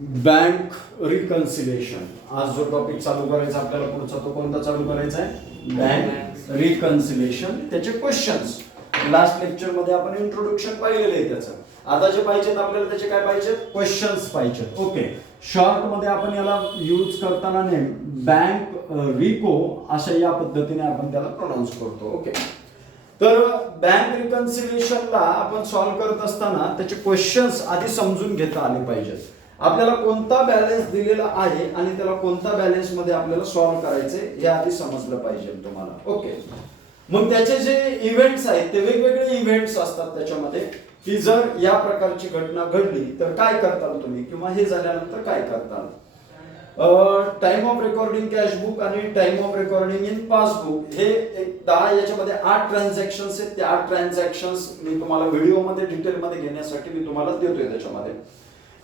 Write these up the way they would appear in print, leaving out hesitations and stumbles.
Bank reconciliation. आज जो topic चालू करायचा आपल्याला पुढचा तो कोणता चालू करायचा आहे? Bank reconciliation. त्याचे क्वेश्चन्स लास्ट लेक्चर मध्ये आपण इंट्रोडक्शन पाहिलेलं आहे त्याचं. आता जे पाहिजेत आपल्याला त्याचे काय पाहिजेत? क्वेश्चन्स पाहिजेत. ओके, शॉर्ट मध्ये आपण याला यूज करताना नेम बँक रिको अशा या पद्धतीने आपण त्याला प्रोनाउन्स करतो. ओके, तर बँक रिकन्सिलेशनला आपण सॉल्व्ह करत असताना त्याचे क्वेश्चन्स आधी समजून घेता आले पाहिजेत. आपल्याला कोणता बॅलन्स दिलेला आहे आणि त्याला कोणता बॅलन्स मध्ये आपल्याला सॉल्व्ह करायचे हे आधी समजलं पाहिजे तुम्हाला. ओके, मग त्याचे जे इव्हेंट्स आहेत ते वेगवेगळे इव्हेंट्स असतात त्याच्यामध्ये, की जर या प्रकारची घटना घडली तर काय करताल तुम्ही, किंवा हे झाल्यानंतर काय करताल. टाइम ऑफ रेकॉर्डिंग कॅशबुक आणि time of recording in passbook हे एक 10 याच्यामध्ये 8 ट्रान्झॅक्शन्स आहेत. त्या 8 ट्रान्झॅक्शन्स मी तुम्हाला व्हिडिओमध्ये डिटेलमध्ये घेण्यासाठी मी तुम्हाला देतोय त्याच्यामध्ये,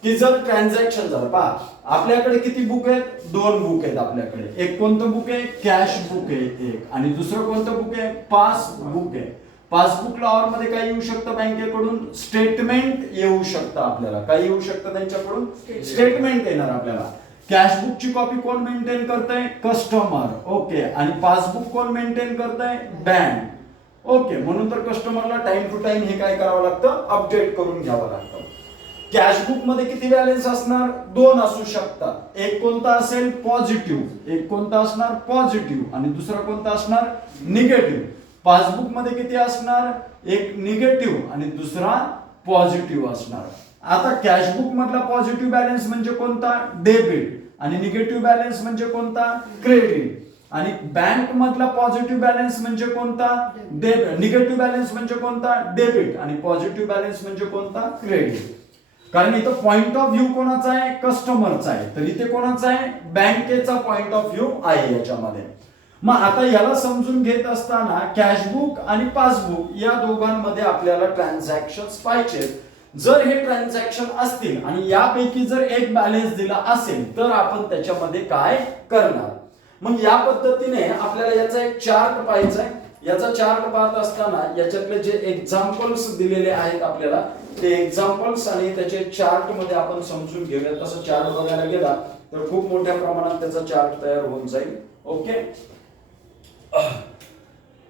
की जर ट्रान्झॅक्शन झालं. पहा, आपल्याकडे किती बुक आहेत? 2 बुक आहेत आपल्याकडे. एक कोणतं बुक आहे? कॅश बुक आहे एक, आणि दुसरं कोणतं बुक आहे? पासबुक आहे. पासबुक लॉवर मध्ये काय येऊ शकतं? बँकेकडून स्टेटमेंट येऊ शकतं. आपल्याला काय येऊ शकतं? त्यांच्याकडून स्टेटमेंट येणार आपल्याला. कॅशबुकची कॉपी कोण मेंटेन करतंय? कस्टमर. ओके, आणि पासबुक कोण मेंटेन करतंय? बँक. ओके, म्हणून तर कस्टमरला टाइम टू टाइम हे काय करावं लागतं? अपडेट करून घ्यावं लागतं. कॅशबुक मध्ये किती बॅलन्स असणार? 2 असू शकतात. एक कोणता असेल? पॉझिटिव्ह. एक कोणता असणार? पॉझिटिव्ह, आणि दुसरा कोणता असणार? निगेटिव्ह. पासबुक मध्ये किती असणार? एक निगेटिव्ह आणि दुसरा पॉझिटिव्ह असणार. आता कॅशबुक मधला पॉझिटिव्ह बॅलन्स म्हणजे कोणता? डेबिट. आणि निगेटिव्ह बॅलन्स म्हणजे कोणता? क्रेडिट. आणि बँक मधला पॉझिटिव्ह बॅलन्स म्हणजे कोणता? निगेटिव्ह बॅलन्स म्हणजे कोणता? डेबिट. आणि पॉझिटिव्ह बॅलन्स म्हणजे कोणता? क्रेडिट. कारण इथं पॉइंट ऑफ व्ह्यू कोणाचा आहे? कस्टमरचा आहे. तर इथे कोणाचा आहे? बँकेचा पॉइंट ऑफ व्ह्यू आहे याच्यामध्ये. मग आता याला समजून घेत असताना कॅशबुक आणि पासबुक या दोघांमध्ये आपल्याला ट्रान्झॅक्शन्स पाहिजेत. जर हे ट्रान्झॅक्शन असतील आणि यापैकी जर एक बॅलन्स दिला असेल तर आपण त्याच्यामध्ये काय करणार. मग या पद्धतीने आपल्याला याचा एक चार्ट पाहायचा आहे. याचा चार्ट पाहत असताना याच्यातले जे एक्झाम्पल्स दिलेले आहेत आपल्याला, ते एक्झाम्पल्स आणि त्याचे चार्ट मध्ये आपण समजून घेऊया. तसं चार्ट बघायला गेला तर खूप मोठ्या प्रमाणात त्याचा चार्ट तयार होऊन जाईल. ओके,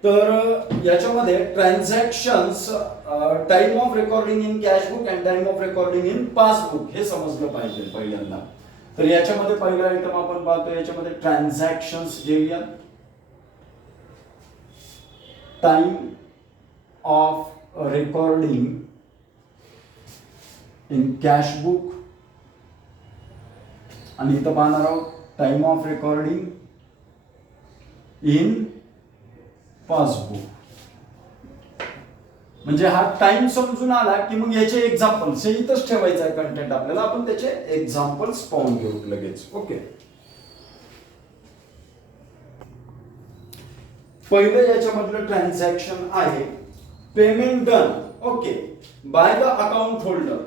तर याच्यामध्ये transactions, time of recording in cashbook and time of recording in passbook हे समजलं पाहिजे पहिल्यांदा. तर याच्यामध्ये पहिला आयटम आपण पाहतो, याच्यामध्ये ट्रान्झॅक्शन्स घेऊया. Time of recording in cashbook, आणि इथं पाहणार आहोत time of recording in passbook. म्हणजे हा टाइम समजून आला की मग याचे एक्झाम्पल्स हे इथंच ठेवायचं आहे कंटेंट आपल्याला. आपण त्याचे एक्झाम्पल्स पाहून घेऊ लगेच. ओके, पहिलं याच्यामधलं ट्रान्झॅक्शन आहे payment done. Okay, bye the account holder.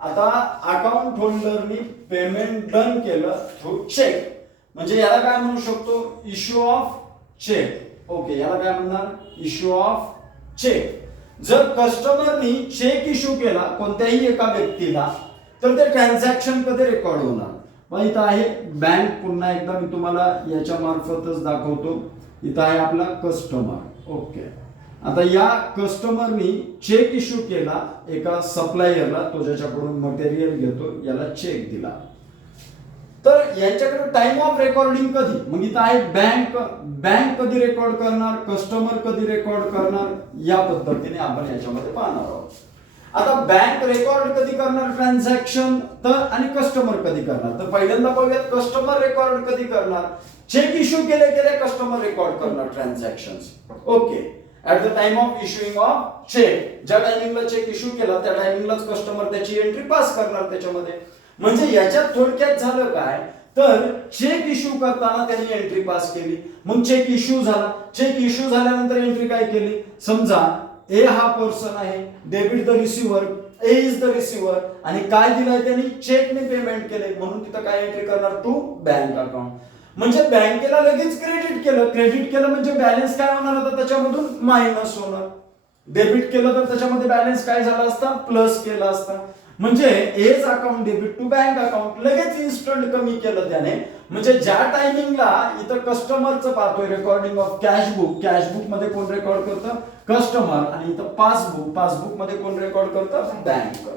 आता अकाउंट होल्डरनी पेमेंट डन केलं थ्रू चेक. म्हणजे याला काय म्हणू शकतो? Issue of check. ओके, याला काय म्हणणार? Issue of cheque. जर कस्टमरनी चेक इश्यू केला कोणत्याही एका व्यक्तीला तर ते ट्रान्झॅक्शन कधी रेकॉर्ड होणार? मग इथं आहे बँक. पुन्हा एकदा मी तुम्हाला याच्या मार्फतच दाखवतो. इथं आहे आपला कस्टमर. ओके, आता या कस्टमरनी चेक इश्यू केला एका सप्लायरला, तो ज्याच्याकडून मटेरियल घेतो याला चेक दिला. तर यांच्याकडे टाइम ऑफ रेकॉर्डिंग कधी? मग इथं आहे बँक कधी रेकॉर्ड करणार, कस्टमर कधी रेकॉर्ड करणार, या पद्धतीने आपण याच्यामध्ये पाहणार आहोत. आता बँक रेकॉर्ड कधी करणार ट्रान्झॅक्शन, तर आणि कस्टमर कधी करणार. तर पहिल्यांदा बघूयात कस्टमर रेकॉर्ड कधी करणार. चेक इश्यू केले कस्टमर रेकॉर्ड करणार transactions. Okay, at the time of issuing of cheque, ज्या टायमिंगला चेक इश्यू केला त्या टायमिंगलाच कस्टमर त्याची एंट्री पास करणार त्याच्यामध्ये. म्हणजे याच्यात थोडक्यात झालं काय, तर चेक इश्यू करताना त्यांनी एंट्री पास केली. मग चेक इश्यू झाला. चेक इश्यू झाल्यानंतर एंट्री काय केली? समजा ए हा पर्सन आहे, debit the receiver, A is the receiver, आणि काय दिलंय त्यांनी? चेकने पेमेंट केले. म्हणून तिथं काय एंट्री करणार? To bank account. म्हणजे बँकेला लगेच क्रेडिट केलं. क्रेडिट केलं म्हणजे बॅलन्स काय होणार होता? त्याच्यामधून मायनस होणार. डेबिट केलं तर त्याच्यामध्ये बॅलन्स काय झाला असता? प्लस केला असता. म्हणजे as account debit to bank account लगेच इन्स्टंट कमी केलं त्याने. म्हणजे ज्या टायमिंगला इथं कस्टमरचं पाहतोय रेकॉर्डिंग ऑफ कॅशबुक मध्ये कोण रेकॉर्ड करतं, कस्टमर, आणि इथं पासबुक मध्ये कोण रेकॉर्ड करतं, bank.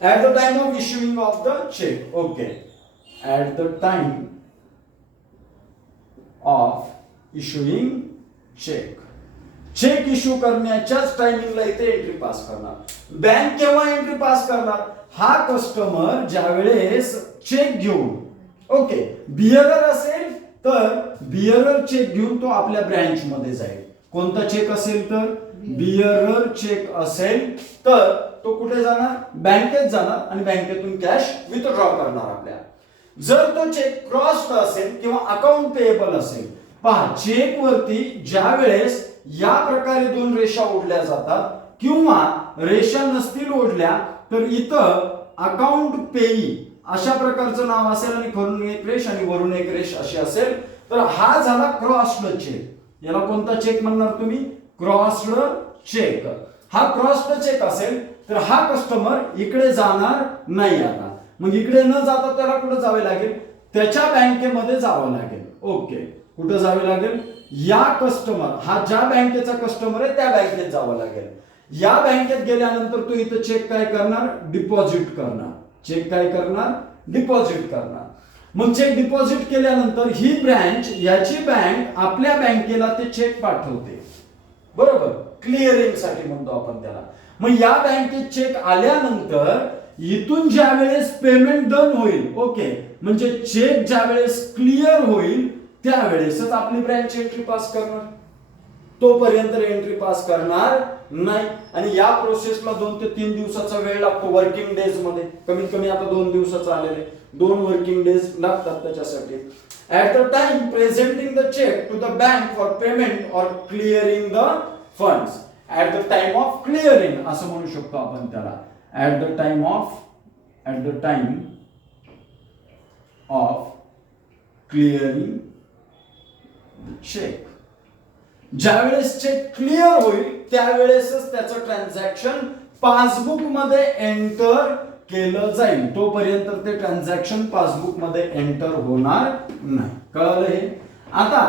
At the time of issuing of the cheque. Okay, at the time of issuing cheque issue करण्याच्याच टायमिंगला इथे एंट्री पास करणार. बँक केव्हा एंट्री पास करणार, हा कस्टमर ज्या वेळेस चेक घेऊन, ओके, बिअरर असेल तर बिअरर चेक घेऊन तो आपल्या ब्रँच मध्ये जाईल. कोणता चेक असेल तर बिअरर चेक असेल तर तो कुठे जाणार, बँकेत जाणार आणि बँकेतून कॅश विथड्रॉ करणार आपल्या. जर तो चेक क्रॉस्ड असेल किंवा अकाउंट पेएबल असेल, पहा चेक वरती ज्या वेळेस या प्रकारे दोन रेषा ओढल्या जातात किंवा रेषा नसतील ओढल्या तर इथं अकाउंट पेई अशा प्रकारचं नाव असेल आणि खालून एक रेष आणि वरून एक रेष अशी असेल तर हा झाला क्रॉस्ड चेक. याला कोणता चेक म्हणणार तुम्ही, क्रॉस्ड चेक. हा क्रॉस्ड चेक असेल तर हा कस्टमर इकडे जाणार नाही. आता मग इकडे न जाता त्याला कुठे जावे लागेल, त्याच्या बँकेमध्ये जावं लागेल. ओके, कुठं जावे लागेल, या कस्टमर, हा ज्या बँकेचा कस्टमर आहे त्या बँकेत जावं लागेल. या बँकेत गेल्यानंतर तो इथं चेक काय करणार, डिपॉझिट करणार. चेक काय करणार, डिपॉझिट करणार. मग चेक डिपॉझिट केल्यानंतर ही ब्रँच, याची बँक आपल्या बँकेला ते चेक पाठवते, बरोबर, क्लिअरिंग साठी म्हणतो आपण त्याला. मग या बँकेत चेक आल्यानंतर इथून ज्या वेळेस पेमेंट डन होईल, ओके, म्हणजे चेक ज्या वेळेस क्लिअर होईल त्यावेळेसच आपली ब्रँच एंट्री पास करणार. तोपर्यंत एंट्री पास करणार नाही. आणि या प्रोसेसला 2 ते 3 दिवसाचा वेळ लागतो वर्किंग डेज मध्ये. कमीत कमी आता 2 दिवसाचं आलेले, 2 वर्किंग डेज लागतात त्याच्यासाठी. At the time presenting the cheque to the bank for payment or clearing the funds. At the time of clearing असं म्हणू शकतो आपण त्याला. At the time of clearing cheque. ज्यावेळेस चेक क्लिअर होईल त्यावेळेसच त्याचं ट्रान्झॅक्शन पासबुक मध्ये एंटर केलं जाईल. तोपर्यंत ते ट्रान्झॅक्शन पासबुक मध्ये एंटर होणार नाही. कळलं हे? आता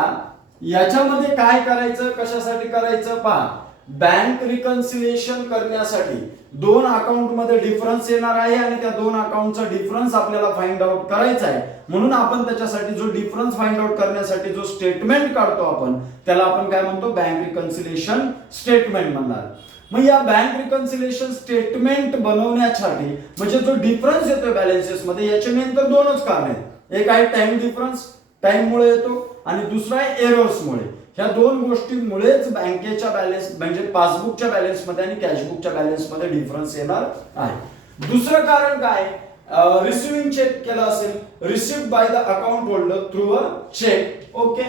याच्यामध्ये काय करायचं, कशासाठी करायचं पहा. बँक रिकन्सिलिएशन करण्यासाठी 2 अकाउंट मध्ये डिफरन्स येणार आहे आणि त्या 2 अकाउंटचा डिफरन्स आपल्याला फाइंड आउट करायचा आहे. म्हणून आपण त्याच्यासाठी जो डिफरन्स फाइंड आउट करण्यासाठी जो स्टेटमेंट काढतो आपण त्याला आपण काय म्हणतो, बँक रिकन्सिलिएशन स्टेटमेंट म्हणणार. मग या बँक रिकन्सिलिएशन स्टेटमेंट बनवण्यासाठी म्हणजे जो डिफरन्स येतोय बॅलन्सेस मध्ये याचे मेन तर 2च कारण आहेत. एक आहे टाइम डिफरन्स, टाइम मुळे येतो, आणि दुसरा आहे एरर्स मुळे. ह्या 2 गोष्टींमुळेच बँकेच्या बॅलन्स म्हणजे पासबुकच्या बॅलन्स मध्ये आणि कॅशबुकच्या बॅलन्स मध्ये डिफरन्स येणार आहे. दुसरं कारण काय, रिसिव्हिंग चेक केला असेल, received by the account holder through a cheque. Okay,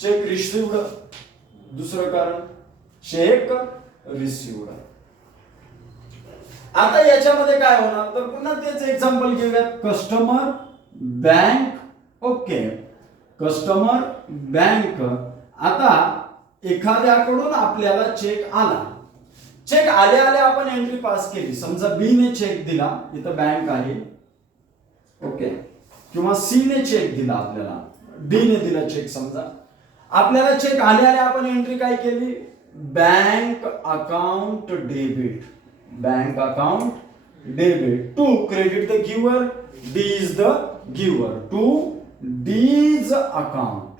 cheque received. दुसरं कारण चेक रिसिव्ड. आता याच्यामध्ये काय होणार तर पुन्हा तेच एक्झाम्पल घेऊयात. Customer bank, okay, customer bank. आता एखाद्याकडून आपल्याला चेक आला, चेक आल्या आल्या आपण एंट्री पास केली. समजा बी ने चेक दिला, इथं बँक आहे, ओके, किंवा सी ने चेक दिला, आपल्याला डी ने दिला चेक. समजा आपल्याला चेक आल्या आल्या आपण एंट्री काय केली, bank account debit. Bank account debit to credit the giver, D is the giver, to D's account.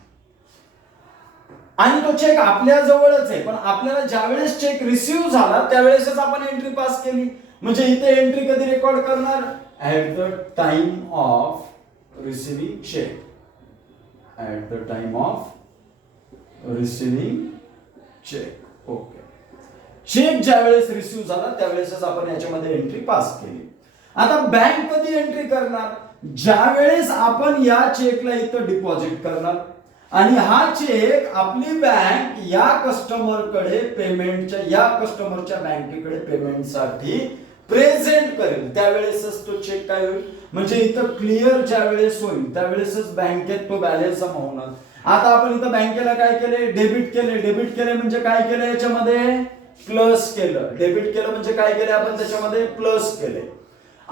आणि तो चेक आपल्या जवळच आहे, पण आपल्याला ज्यावेळेस चेक रिसिव्ह झाला त्यावेळेसच आपण एंट्री पास केली. म्हणजे इथे एंट्री कधी रेकॉर्ड करणार, at the time of receiving cheque. At the time of receiving cheque. Okay, cheque ज्यावेळेस रिसिव्ह झाला त्यावेळेसच आपण याच्यामध्ये एंट्री पास केली. आता बँक कधी एंट्री करणार, ज्यावेळेस आपण या चेकला इथं डिपॉझिट करणार आणि हा चेक आपली बँक या कस्टमरकडे पेमेंटच्या, या कस्टमरच्या बँकेकडे पेमेंटसाठी प्रेझेंट करेल. त्यावेळेसच तो चेक काय होईल, म्हणजे इथं क्लिअर ज्या वेळेस होईल त्यावेळेसच बँकेत तो बॅलन्स जमा होणार. आता आपण इथं बँकेला काय केले, डेबिट केले. डेबिट केले म्हणजे काय केलं, याच्यामध्ये प्लस केलं. डेबिट केलं म्हणजे काय केलं आपण, त्याच्यामध्ये प्लस केले.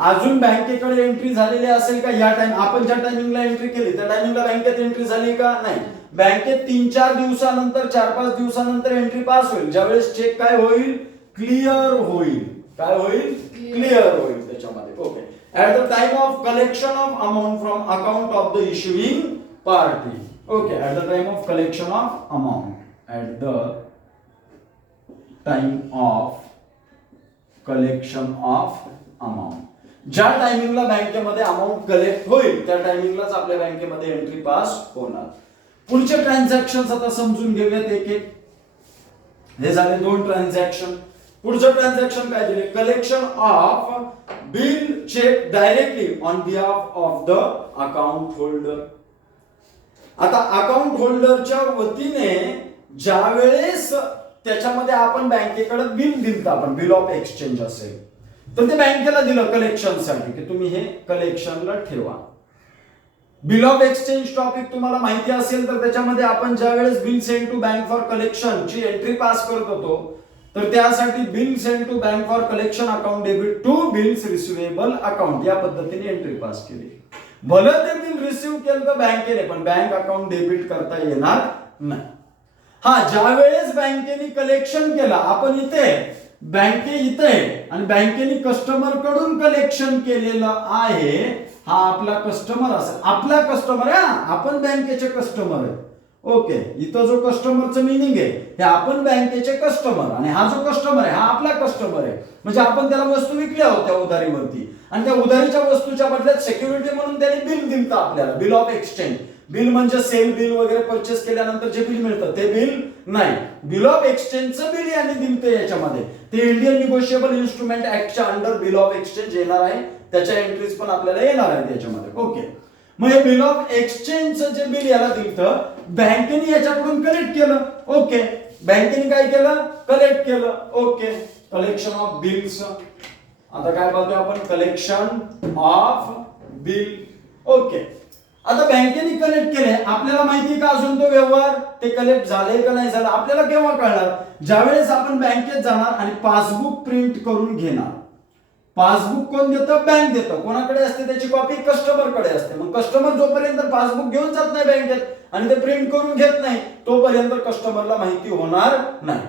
अजून बँकेकडे एंट्री झालेली असेल का या टाइम आपण ज्या टायमिंगला एंट्री केली त्या टायमिंगला बँकेत एंट्री झाली का नाही. बँकेत 3-4 दिवसानंतर 4-5 दिवसानंतर एंट्री पास होईल ज्यावेळेस चेक काय होईल क्लिअर होईल. काय होईल क्लिअर होईल त्याच्यामध्ये. Okay. At the time of collection of amount from account of the issuing party. Okay. At the time of collection of amount. At the time of collection of amount. ज्या टायमिंगला बँकेमध्ये amount collect होईल त्या टायमिंगलाच आपल्या बँकेमध्ये entry pass होणार. पुढचे transaction आता समजून घेऊयात एक एक. हे झाले 2 ट्रान्झॅक्शन. पुढचं ट्रान्झॅक्शन काय दिले collection of bill cheque directly on behalf of the account holder. आता अकाउंट होल्डरच्या वतीने ज्या वेळेस त्याच्यामध्ये आपण बँकेकडे बिल दिलं आपण बिल ऑफ एक्सचेंज असेल तर ते बँकेला दिलं कलेक्शनसाठी की तुम्ही हे कलेक्शनला ठेवा. बिल ऑफ एक्सचेंज टॉपिक तुम्हाला माहिती असेल तर त्याच्यामध्ये आपण ज्या वेळेस bill send to bank for collection ची एंट्री पास करत होतो तर त्यासाठी bill send to bank for collection account debit to bills receivable account या पद्धतीने एंट्री पास केली. भलं ते बिल रिसिव्ह केलं तर बँकेने पण बँक अकाउंट डेबिट करता येणार नाही. हा ज्या वेळेस बँकेने कलेक्शन केला आपण इथे बँके इथे आणि बँकेने कस्टमर कडून कलेक्शन केलेलं आहे हा आपला कस्टमर असेल. आपला कस्टमर आहे आपण बँकेचे कस्टमर आहे. ओके. इथं जो कस्टमरचं मिनिंग आहे हे आपण बँकेचे कस्टमर आणि हा जो कस्टमर आहे हा आपला कस्टमर आहे. म्हणजे आपण त्याला वस्तू विकल्या होत्या उधारीवरती आणि त्या उधारीच्या वस्तूच्या बदल्यात सिक्युरिटी म्हणून त्याने बिल दिलं आपल्याला बिल ऑफ एक्सचेंज. बिल म्हणजे सेल बिल वगैरे परचेस केल्यानंतर जे बिल मिळतं ते बिल नाही. बिल ऑफ एक्सचेंजचं बिल यांनी दिलं याच्यामध्ये ते इंडियन निगोशिएबल इन्स्ट्रुमेंट ऍक्टच्या अंडर बिल ऑफ एक्सचेंज येणार आहे. त्याच्या एंट्रीज पण आपल्याला येणार आहे त्याच्यामध्ये. ओके. मग हे बिल ऑफ एक्सचेंजचं जे बिल याला दिलं बँकेने याच्याकडून कलेक्ट केलं. ओके. बँकेने काय केलं कलेक्ट केलं. ओके. Collection of bills. आता काय पाहतोय आपण कलेक्शन ऑफ बिल. ओके. आता बँकेने कलेक्ट केले आपल्याला माहिती का अजून तो व्यवहार ते कलेक्ट झाले का नाही झालं आपल्याला केव्हा कळणार ज्यावेळेस आपण बँकेत जाणार आणि पासबुक प्रिंट करून घेणार. पासबुक कोण देतं बँक देतं. कोणाकडे असते त्याची कॉपी कस्टमरकडे असते. मग कस्टमर जोपर्यंत पासबुक घेऊन जात नाही बँकेत आणि ते प्रिंट करून घेत नाही तोपर्यंत कस्टमरला माहिती होणार नाही.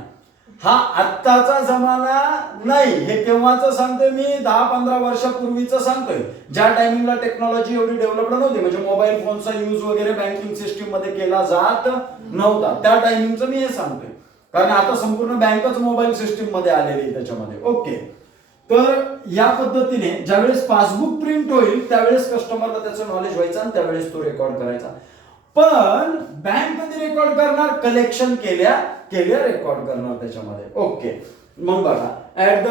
हा आत्ताचा जमाना नाही. हे केव्हाचं सांगतोय मी 10-15 वर्षापूर्वीचं सांगतोय ज्या टायमिंगला टेक्नॉलॉजी एवढी डेव्हलप नव्हती म्हणजे मोबाईल फोनचा यूज वगैरे बँकिंग सिस्टीम मध्ये केला जात नव्हता त्या टायमिंगचं मी हे सांगतोय. कारण आता संपूर्ण बँकच मोबाईल सिस्टीम मध्ये आलेली आहे त्याच्यामध्ये. ओके. तर या पद्धतीने ज्यावेळेस पासबुक प्रिंट होईल त्यावेळेस कस्टमरला त्याचं नॉलेज व्हायचं आणि त्यावेळेस तो रेकॉर्ड करायचा. पण बँक कधी रेकॉर्ड करणार कलेक्शन केल्या रेकॉर्ड करणार त्याच्यामध्ये. ओके. मग बघा at the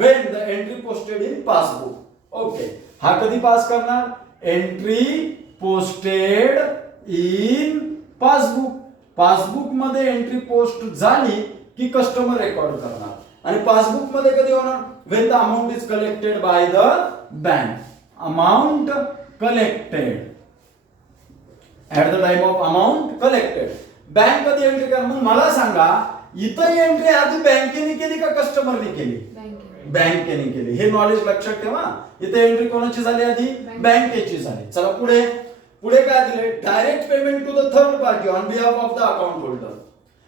Wien the entry posted in passbook. Okay. हा कधी पास करणार entry posted in passbook. Passbook मध्ये एंट्री पोस्ट झाली की कस्टमर रेकॉर्ड करणार आणि पासबुक मध्ये कधी होणार when the amount is collected by the bank. Amount collected at the time of amount collected. Bank कधी एंट्री कर मग मला सांगा इथं एंट्री आधी बँकेने केली का कस्टमरने केली बँकेने केली. हे नॉलेज लक्षात ठेवा. इथे एंट्री कोणाची झाली आधी बँकेची झाली. चला पुढे काय दिले direct payment to the third party on behalf of the account holder.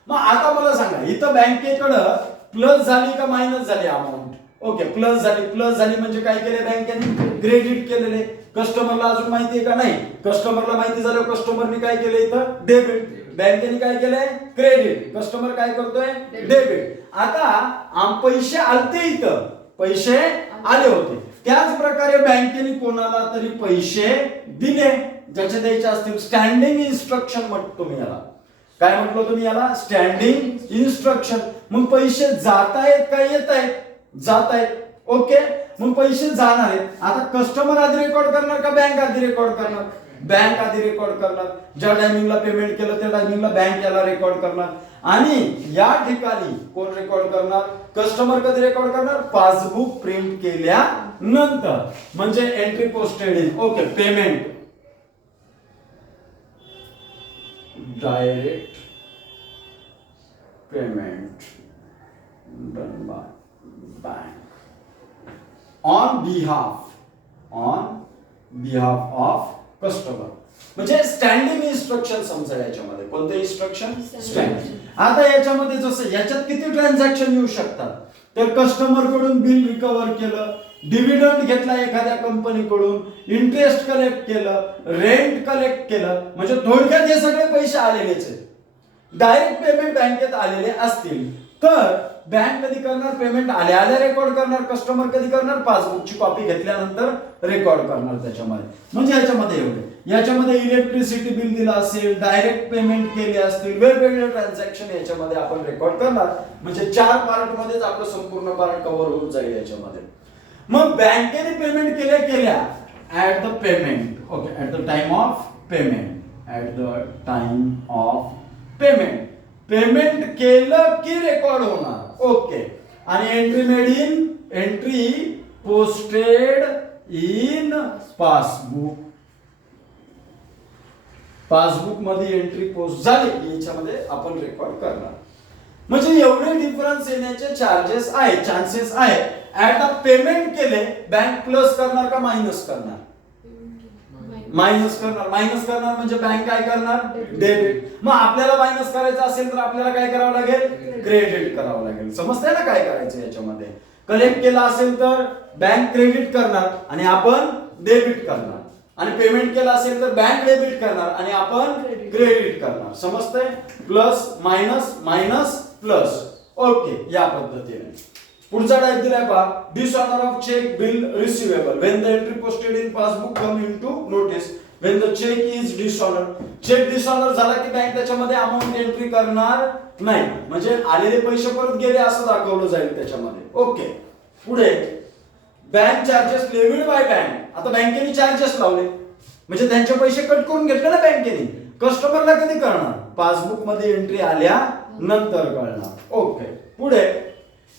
मग आता मला सांगा इथं बँकेकडं प्लस झाली का मायनस झाली अमाऊंट. ओके. प्लस झाली म्हणजे काय केले बँकेने क्रेडिट केलेले. कस्टमरला अजून माहिती आहे का नाही कस्टमरला माहिती झालं कस्टमरने काय केलं इथं डेबिट. बँकेने काय केलंय क्रेडिट. कस्टमर काय करतोय डेबिट. आता पैसे आलते इथं पैसे आले होते त्याच प्रकारे बँकेने कोणाला तरी पैसे दिले ज्याचे द्यायचे असतील. स्टँडिंग इन्स्ट्रक्शन म्हणतो मी याला. काय म्हटलं तुम्ही याला स्टँडिंग इन्स्ट्रक्शन. मग पैसे जात आहेत का येत आहेत जात आहेत. ओके. मग पैसे जाणार आहेत. आता कस्टमर आधी रेकॉर्ड करणार का बँक आधी रेकॉर्ड करणार बँक आधी रेकॉर्ड करणार. ज्या टायमिंगला पेमेंट केलं त्या टायमिंगला बँक याला रेकॉर्ड करणार आणि या ठिकाणी कोण रेकॉर्ड करणार कस्टमर कधी रेकॉर्ड करणार पासबुक प्रिंट केल्यानंतर म्हणजे entry posted in. Okay. Payment direct payment done by bank on behalf on behalf of customer. म्हणजे स्टँडिंग इन्स्ट्रक्शन समजा याच्यामध्ये. कोणतं इन्स्ट्रक्शन? स्टँडिंग. आता याच्यामध्ये जसं याच्यात किती ट्रान्झॅक्शन येऊ शकतात? तर कस्टमर कडून बिल रिकव्हर केलं, डिव्हिडंड घेतला एखाद्या कंपनीकडून, इंटरेस्ट कलेक्ट केलं, रेंट कलेक्ट केलं, म्हणजे थोडक्यात हे सगळे पैसे आलेलेच आहेत. डायरेक्ट पेमेंट बँकेत आलेले असतील तर बँक कधी करणार? पेमेंट आल्या आल्या रेकॉर्ड करणार. कस्टमर कधी करणार? पासबुकची कॉपी घेतल्यानंतर रेकॉर्ड करणार त्याच्यामध्ये. म्हणजे याच्यामध्ये एवढे. याच्यामध्ये इलेक्ट्रिसिटी बिल दिलं असेल, डायरेक्ट पेमेंट केले असतील, वेगवेगळे ट्रान्झॅक्शन याच्यामध्ये आपण रेकॉर्ड करणार. म्हणजे 4 पार्ट मध्येच आपलं संपूर्ण पार्ट कव्हर होऊन जाईल याच्यामध्ये. मग बँकेने पेमेंट केल्या at the payment, okay, at the time of payment, at the time of payment. Payment केलं की रेकॉर्ड होणार. ओके. आणि entry made in, entry posted in passbook. Passbook मध्ये एंट्री पोस्ट झाली की याच्यामध्ये आपण रेकॉर्ड करणार. म्हणजे एवढे डिफरन्स येण्याचे चार्जेस आहे, चान्सेस आहे. ऍट द पेमेंट केले, बँक प्लस करणार का मायनस करणार? मायनस करणार. मायनस करणार म्हणजे बँक काय करणार? डेबिट. मग आपल्याला मायनस करायचं असेल तर आपल्याला काय करावं लागेल? क्रेडिट करावं लागेल. समजतंय ना काय करायचं याच्यामध्ये? कलेक्ट केला असेल तर बँक क्रेडिट करणार आणि आपण डेबिट करणार. आणि पेमेंट केला असेल तर बँक डेबिट करणार आणि आपण क्रेडिट करणार. समजतंय? Plus minus, minus plus. Okay, या पद्धतीने. पुढचा टाइप दिलाय पहा. Dishonour of cheque bill receivable when the entry posted in passbook come into notice when the cheque is dishonour. Cheque dishonour झाला की बँक त्याच्यामध्ये अमाउंट एंट्री करणार नाही. म्हणजे आलेले पैसे परत गेले असं दाखवलं जाईल त्याच्यामध्ये. ओके. पुढे बँक चार्जेस लेव्हिड बाय बँक. आता बँकेने चार्जेस लावले म्हणजे त्यांचे पैसे कट करून घेतले ना बँकेने. कस्टमरला कधी करणार? पासबुक मध्ये एंट्री आल्या नंतर कळणार. ओके. पुढे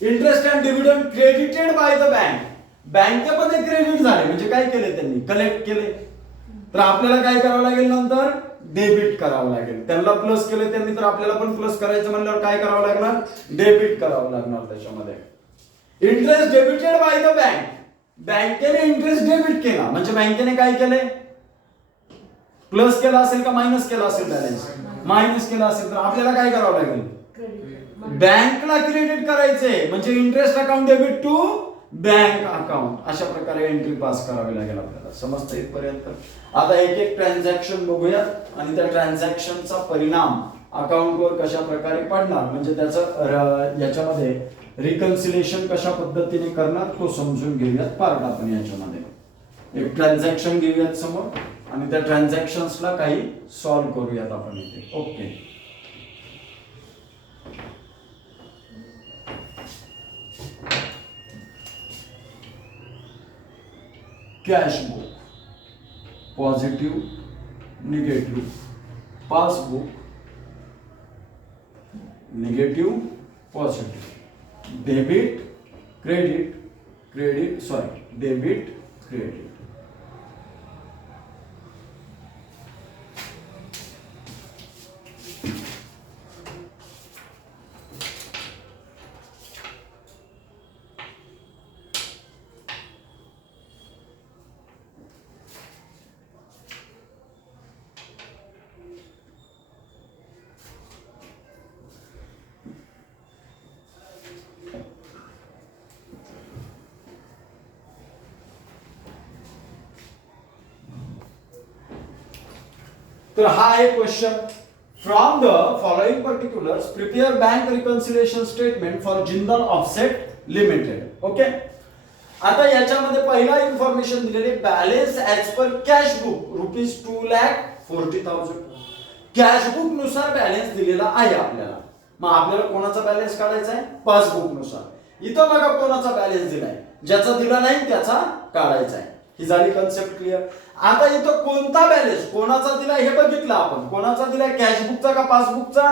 interest and dividend credited by the bank. बँकेमध्ये क्रेडिट झाले म्हणजे काय केले त्यांनी? कलेक्ट केले. तर आपल्याला काय करावं लागेल? नंतर डेबिट करावं लागेल. त्यांना प्लस केले त्यांनी तर आपल्याला पण प्लस करायचं म्हणल्यावर काय करावं लागणार? डेबिट करावं लागणार त्याच्यामध्ये. Interest debited by the bank. बँकेने इंटरेस्ट डेबिट केला म्हणजे बँकेने काय केले? प्लस केला असेल का मायनस केला असेल बॅलन्स? मायनस केला असेल तर आपल्याला काय करावं लागेल? बँकला क्रेडिट करायचे म्हणजे interest account debit to bank account. अशा प्रकारे एंट्री पास करावी लागेल आपल्याला. समजतं इथपर्यंत? आता एक एक ट्रान्झॅक्शन बघूया आणि त्या ट्रान्झॅक्शनचा परिणाम अकाउंटवर कशा प्रकारे पडणार म्हणजे त्याचं याच्यामध्ये रिकन्सिलेशन कशा पद्धतीने करणार तो समजून घेऊयात पार्ट आपण याच्यामध्ये. एक ट्रान्झॅक्शन घेऊयात समोर आणि त्या ट्रान्झॅक्शन्सला काही सॉल्व्ह करूयात आपण इथे. Okay. Cash book, positive, negative. Passbook, negative, positive. Debit, credit, credit, sorry, debit, credit. तर हा आहे question. From the following particulars prepare bank reconciliation statement for Jindal offset limited. Okay. आता याच्यामध्ये पहिला इन्फॉर्मेशन दिलेली बॅलन्स ऍज पर कॅश बुक ₹2,40,000. कॅश बुक नुसार balance दिलेला आहे आपल्याला. मग आपल्याला कोणाचा बॅलन्स काढायचा आहे? पासबुक नुसार. इथं बघा कोणाचा बॅलन्स दिलाय, ज्याचा दिला नाही त्याचा काढायचा आहे. ही झाली कन्सेप्ट क्लिअर. आता इथं कोणता बॅलन्स कोणाचा दिलाय हे बघितलं आपण. कोणाचा दिलाय? कॅशबुकचा का पासबुकचा?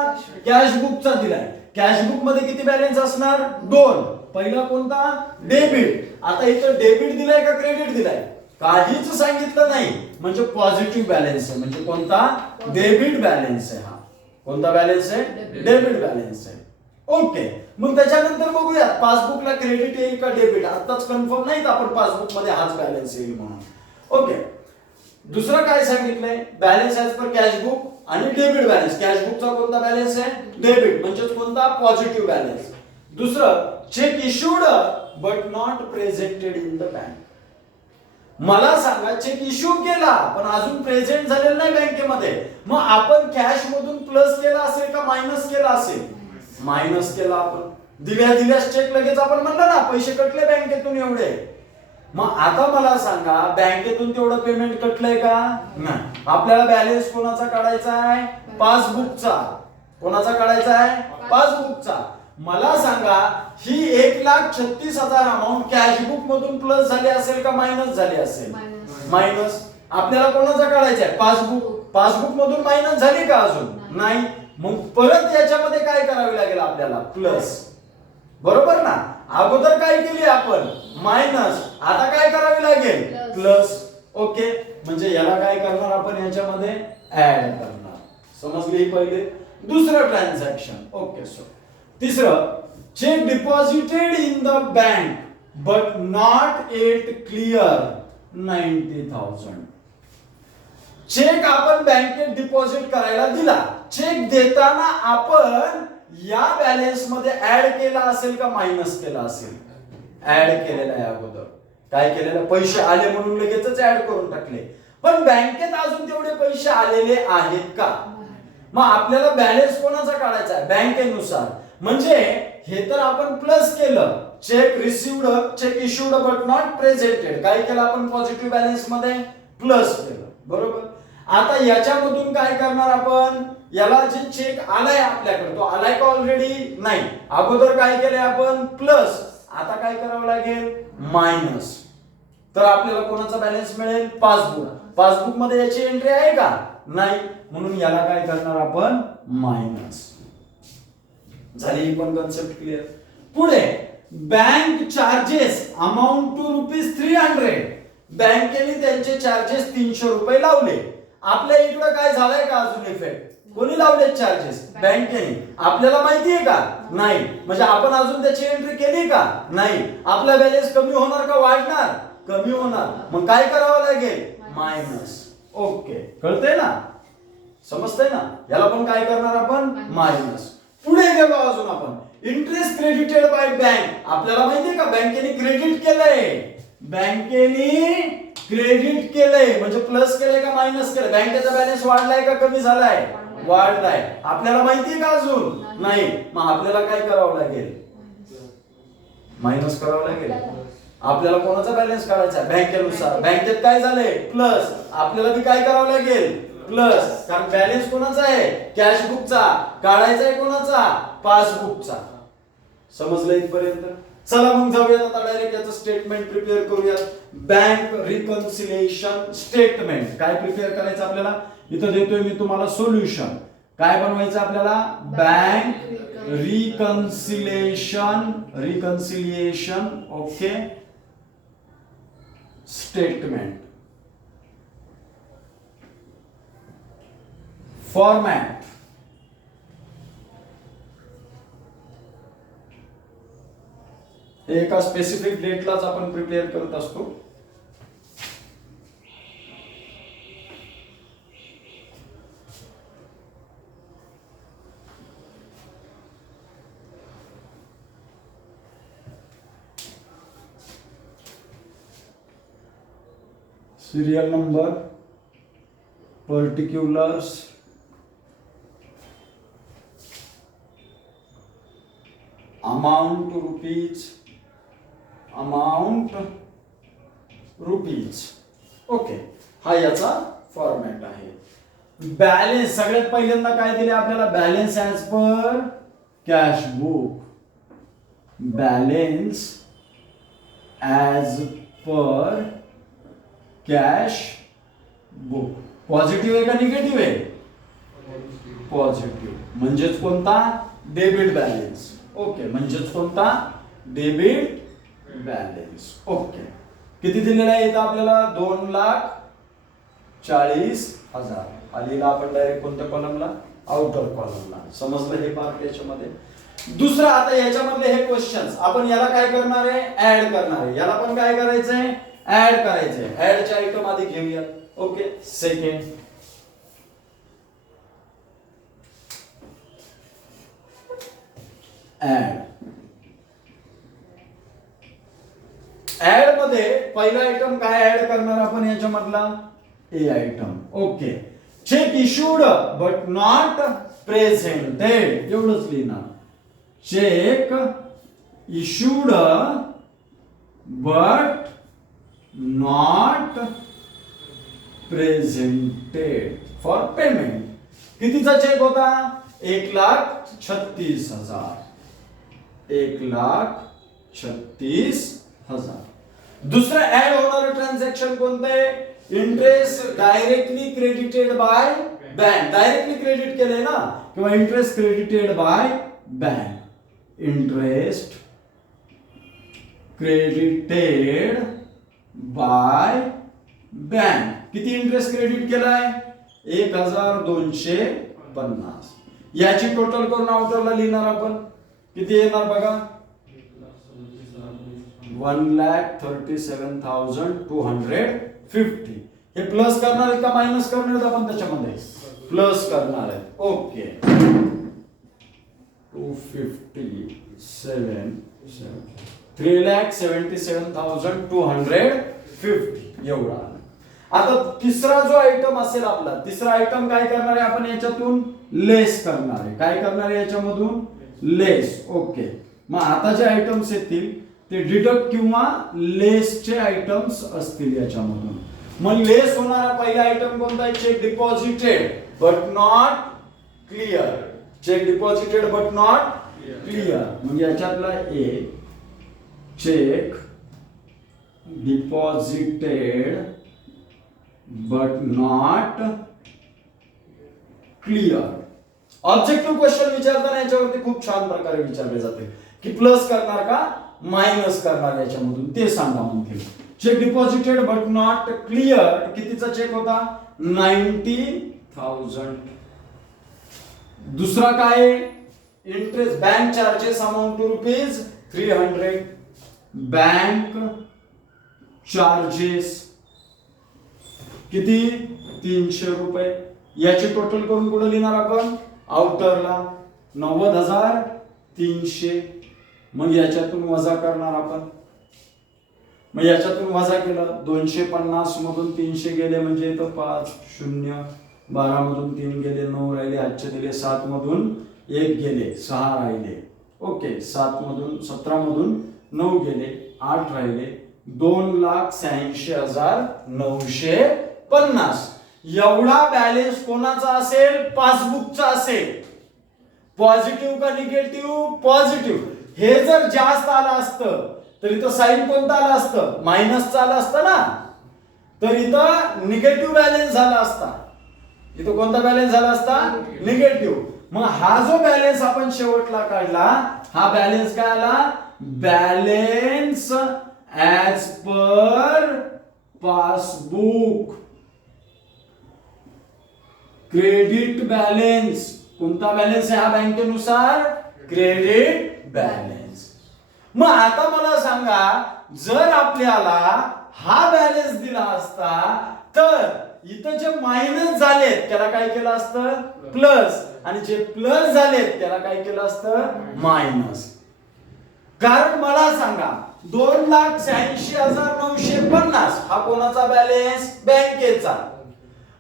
कॅशबुकचा दिलाय. कॅशबुक मध्ये किती बॅलन्स असणार? 2. पहिला कोणता? डेबिट. आता इथं डेबिट दिलाय का क्रेडिट दिलाय? काहीच सांगितलं नाही म्हणजे पॉझिटिव्ह बॅलन्स आहे. म्हणजे कोणता? डेबिट बॅलन्स आहे. हा कोणता बॅलन्स आहे? डेबिट बॅलन्स आहे. ओके, मग त्याच्यानंतर बघूया पासबुकला क्रेडिट येईल का डेबिट. आताच कन्फर्म नाही आपण पासबुक मध्ये हाच बॅलन्स येईल म्हणून. ओके, दुसरं काय सांगितलंय, बॅलन्स ऍज पर कॅश बुक आणि डेबिट बॅलन्स. कॅश बुकचा कोणता बॅलन्स आहे, डेबिट, म्हणजे कोणता, पॉझिटिव्ह बॅलन्स. दुसरं, check issued but not presented in the bank. मला सांगा, चेक इश्यू केला पण अजून प्रेझेंट झालेला नाही बँकेमध्ये, मग आपण कॅश मधून प्लस केला असेल का मायनस केला असेल, मायनस केला. आपण दिल्यास चेक लगेच आपण म्हणलं ना पैसे कटले बँकेतून एवढे. मग आता मला सांगा, बँकेतून तेवढं पेमेंट कटलंय का, नाही. आपल्याला बॅलन्स कोणाचा काढायचा आहे, पासबुकचा. कोणाचा काढायचा आहे, पासबुकचा. मला सांगा, ही 1,36,000 अमाऊंट कॅश बुक मधून प्लस झाली असेल का मायनस झाली असेल, मायनस. आपल्याला कोणाचा काढायचा आहे, पासबुक. पासबुक मधून मायनस झाली का अजून नाही. मग परत याच्यामध्ये काय करावे लागेल आपल्याला, प्लस. बरोबर ना, अगोदर काय केली आपण, मायनस, आता काय करावे लागेल, प्लस. ओके, म्हणजे याला काय करणार आपण, याच्यामध्ये ऍड करणार. समजली पहिले. दुसरं ट्रान्झॅक्शन. ओके, सो तिसरं, cheque deposited in the bank but not at clear 90,000. Cheque आपण बँकेत डिपॉझिट करायला दिला. चेक देताना आपण या बॅलन्स मध्ये ऍड केला असेल का मायनस केला असेल, ऍड केलेला आहे अगोदर. काय केलेलं, पैसे आले म्हणून लगेचच ऍड करून टाकले. पण बँकेत अजून तेवढे पैसे आलेले आहेत का. मग आपल्याला बॅलन्स कोणाचा काढायचा आहे, बँकेनुसार. म्हणजे हे तर आपण प्लस केलं, cheque received, cheque issued but not presented. काय केलं आपण, पॉझिटिव्ह बॅलन्स मध्ये प्लस केलं. बरोबर. आता याच्यामधून काय करणार आपण, याला जे चेक आलाय आपल्याकडे, तो आलाय का ऑलरेडी, नाही. अगोदर काय केलंय आपण, प्लस. आता काय करावं लागेल, मायनस. तर आपल्याला कोणाचा बॅलन्स मिळेल, पासबुक. पासबुक मध्ये याची एंट्री आहे का, नाही. म्हणून याला काय करणार आपण, मायनस. झाली ही पण कन्सेप्ट क्लिअर. पुढे, बँक चार्जेस अमाउंट टू ₹300. बँकेने त्यांचे चार्जेस 300 रुपये लावले. आपल्या इकडे काय झालंय का अजून इफेक्ट, कोणी लावले चार्जेस, बँकेने. आपल्याला माहितीये का, नाही. म्हणजे आपण अजून त्याची एंट्री केली का, नाही. आपला बॅलन्स कमी होणार का वाढणार, कमी होणार. मग काय करावं लागेल, मायनस. ओके, कळतंय ना, समजतंय ना. याला पण काय करणार आपण, मायनस. पुढे गेलो अजून आपण, इंटरेस्ट क्रेडिटेड बाय बँक. आपल्याला माहितीये का बँकेने क्रेडिट केलंय, बँकेने क्रेडिट केलंय म्हणजे प्लस केलंय का मायनस केलंय. बँकेचा बॅलन्स वाढलाय का कमी झालाय, वाढलाय. आपल्याला माहितीये का अजून, नाही. मग आपल्याला काय करावं लागेल, मायनस करावं लागेल. आपल्याला कोणाचा बॅलन्स काढायचा, बँकेनुसार. बँकेत काय झालंय, प्लस. आपल्याला बी काय करावं लागेल, प्लस. कारण बॅलन्स कोणाचा आहे, कॅश बुकचा. काढायचा आहे कोणाचा, पासबुकचा. समजलं इथपर्यंत. चला मग जाऊयात आता डायरेक्ट याचं स्टेटमेंट प्रिपेअर करूयात. Bank reconciliation statement. काय प्रिपेअर करायचं आपल्याला, इथं देतोय मी तुम्हाला सोल्युशन. काय बनवायचं आपल्याला, bank reconciliation okay statement. Format, एका स्पेसिफिक डेटलाच आपण प्रिपेअर करत असतो. Serial number, particulars, amount rupees. Okay, हा याचा फॉर्मॅट आहे. बॅलन्स, सगळ्यात पहिल्यांदा काय दिले आपल्याला, बॅलन्स ऍज पर कॅश बुक. बॅलन्स ऍज पर कॅश बुक. पॉझिटिव्ह आहे का निगेटिव्ह आहे, पॉझिटिव्ह. म्हणजेच कोणता, डेबिट बॅलन्स. ओके, म्हणजेच कोणता, डेबिट बॅलन्स. ओके, किती दिलेला आहे इथं आपल्याला, 2,40,000. आलेला आपण डायरेक्ट कोणत्या कॉलमला, आउटर कॉलमला. समजलं हे पार्ट याच्यामध्ये. दुसरं आता याच्यामधले हे क्वेश्चन्स आपण याला काय करणार आहे, ऍड करणार आहे. याला पण काय करायचंय, ऍड करायचंय. ऍडचे आयटम आधी घेऊया. Okay, second add. ऍड मध्ये पहिला आयटम काय ऍड करणार आपण याच्यामधला, A item. Okay, cheque issued but not presented एवढंच लिहिणार. Cheque issued but not presented for payment. कितीचा चेक होता, 1,36,000. 1,36,000. दुसरं ऍड होणारं ट्रान्झॅक्शन कोणतं आहे, interest directly credited by bank. Directly credit केलंय ना, किंवा interest credited by bank. Interest credited by bank. किती इंटरेस्ट क्रेडिट केलाय, 1,250. याची टोटल करून आउटरला लिहिणार आपण. किती येणार बघा, 1,37,250. हे प्लस करणार आहेत का मायनस करणार आहेत आपण, त्याच्यामध्ये प्लस करणार आहे. ओके, 3,77,250 एवढा. आता तिसरा जो आयटम असेल आपला, तिसरा आयटम काय करणार आहे आपण, याच्यातून लेस करणार आहे. काय करणार आहे याच्यामधून, लेस. ओके, मग आता जे आयटम्स येतील ते डिडक्ट किंवा लेसचे आयटम्स असतील याच्यामधून. मग लेस होणारा पहिला आयटम कोणता आहे, cheque deposited but not clear. Cheque deposited but not clear. मग याच्यातला A, cheque deposited but not clear. Objective question विचारताना याच्यावरती खूप छान प्रकारे विचारले जाते की प्लस करणार का मायनस करणार याच्यामधून, ते सांगा म्हणते. Cheque deposited but not clear कितीचा चेक होता, 90,000. दुसरा काय, interest bank charges amount to ₹300. Bank charges किती, ₹300. याचे टोटल करून कुठे लिहिणार आपण, आउटरला. 90,300. मग याच्यातून वजा करणार आपण. मग याच्यातून वजा केलं, 250 मधून 300 गेले म्हणजे इथं 5 0, 12 मधून 3 गेले, 9 राहिले, आजचे दिले 7 मधून 1 गेले, 6 राहिले. ओके, 7 मधून 17 मधून 9 गेले, 8 राहिले, 2,86,950. एवढा बॅलन्स कोणाचा असेल, पासबुकचा असेल. पॉझिटिव्ह का निगेटिव्ह, पॉझिटिव्ह. हे जर जास्त आलं असतं तर इथं साइन कोणतं आलं असतं, मायनसचं आलं असतं ना, तर इथं निगेटिव्ह बॅलन्स झाला असता. इथं कोणता बॅलन्स झाला असता, निगेटिव्ह. मग हा जो बॅलन्स आपण शेवटला काढला, हा बॅलन्स काय आला, balance as per passbook. Credit balance. कोणता बॅलन्स आहे हा बँकेनुसार, क्रेडिट बॅलन्स. मग आता मला सांगा, जर आपल्याला हा बॅलन्स दिला असता तर इथं जे मायनस झालेत त्याला काय केलं असतं, प्लस. आणि जे प्लस झालेत त्याला काय केलं असतं, मायनस. कारण मला सांगा, 2,86,950 हा कोणाचा बॅलन्स, बँकेचा.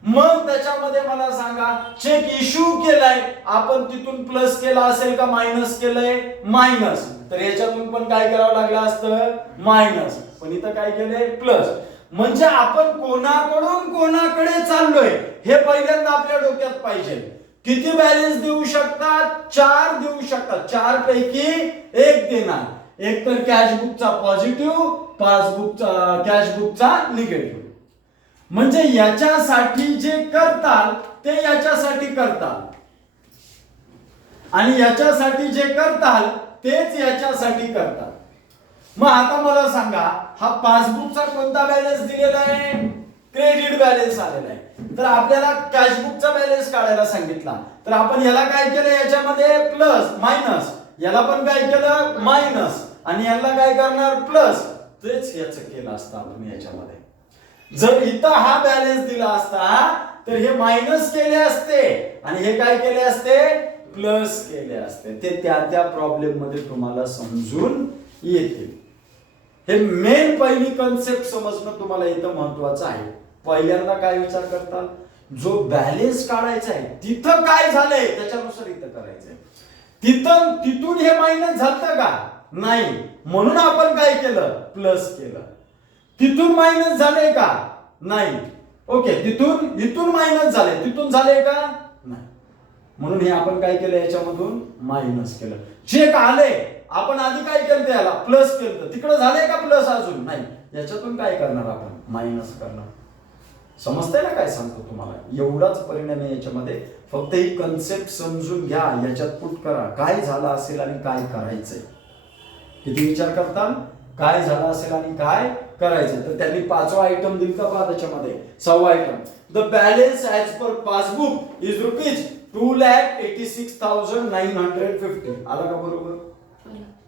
मग त्याच्यामध्ये मला सांगा, चेक इश्यू केलाय आपण, तिथून प्लस केला असेल का मायनस केलंय, मायनस. तर याच्यातून पण काय करावं लागलं असतं, मायनस. पण इथं काय केलंय, प्लस. म्हणजे आपण कोणाकडून कोणाकडे चाललोय हे पहिल्यांदा आपल्या डोक्यात पाहिजे. किती बॅलन्स देऊ शकतात, 4 देऊ शकतात. 4 पैकी 1 देणार. एक तर कॅशबुकचा पॉझिटिव्ह, पासबुकचा कॅशबुकचा निगेटिव्ह. म्हणजे याच्यासाठी जे करताल ते याच्यासाठी करताल, आणि याच्यासाठी जे करताल तेच याच्यासाठी करताल. मग आता मला सांगा, हा पासबुकचा कोणता बॅलन्स दिलेला आहे, क्रेडिट बॅलन्स आलेला आहे. तर आपल्याला कॅशबुकचा बॅलन्स काढायला सांगितला, तर आपण याला काय केलं, याच्यामध्ये प्लस मायनस. याला पण काय केलं मायनस आणि याला काय करणार प्लस. तेच याचं केलं असतं आपण याच्यामध्ये. जर इथं हा बॅलन्स दिला असता तर हे मायनस केले असते आणि हे काय केले असते प्लस केले असते. ते त्या प्रॉब्लेम मध्ये तुम्हाला समजून येतील. हे मेन पहिली कन्सेप्ट समजणं तुम्हाला इथं महत्वाचं आहे. पहिल्यांदा काय विचार करता, जो बॅलन्स काढायचा आहे तिथं काय झालंय त्याच्यानुसार इथं करायचंय. तिथून हे मायनस झालं का नाही, म्हणून आपण काय केलं प्लस केलं. तिथून मायनस झाले का नाही, ओके. इथून मायनस झाले, तिथून झाले का नाही, म्हणून हे आपण काय केलं याच्यामधून मायनस केलं. चेक आले आपण आधी काय केलं त्याला प्लस केलं, तिकडे झाले का प्लस अजून नाही, याच्यातून काय करणार आपण मायनस करणार. समजतंय ना काय सांगतो तुम्हाला, एवढाच परिणाम आहे याच्यामध्ये. फक्त ही कन्सेप्ट समजून घ्या, याच्यात पुट करा काय झालं असेल आणि काय करायचंय. किती विचार करता काय झालं असेल आणि काय करायचं. तर त्यांनी 5वा आयटम दिल का पहा त्याच्यामध्ये 6वा item, the balance as per passbook is rupees 2,86,950. आला का बरोबर.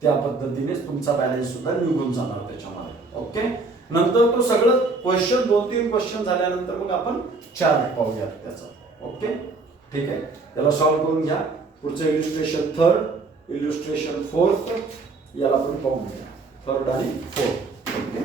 त्या पद्धतीनेच तुमचा बॅलन्स सुद्धा निघून जाणार त्याच्यामध्ये. ओके. नंतर तो सगळं क्वेश्चन 2-3 क्वेश्चन झाल्यानंतर मग आपण चार्ट पाहूया त्याचा. ओके ठीक आहे. त्याला सॉल्व्ह करून घ्या. पुढचं इलिस्ट्रेशन 3rd, इलिस्ट्रेशन 4th याला पण पाहून घ्या. 3rd आणि 4th. ओके.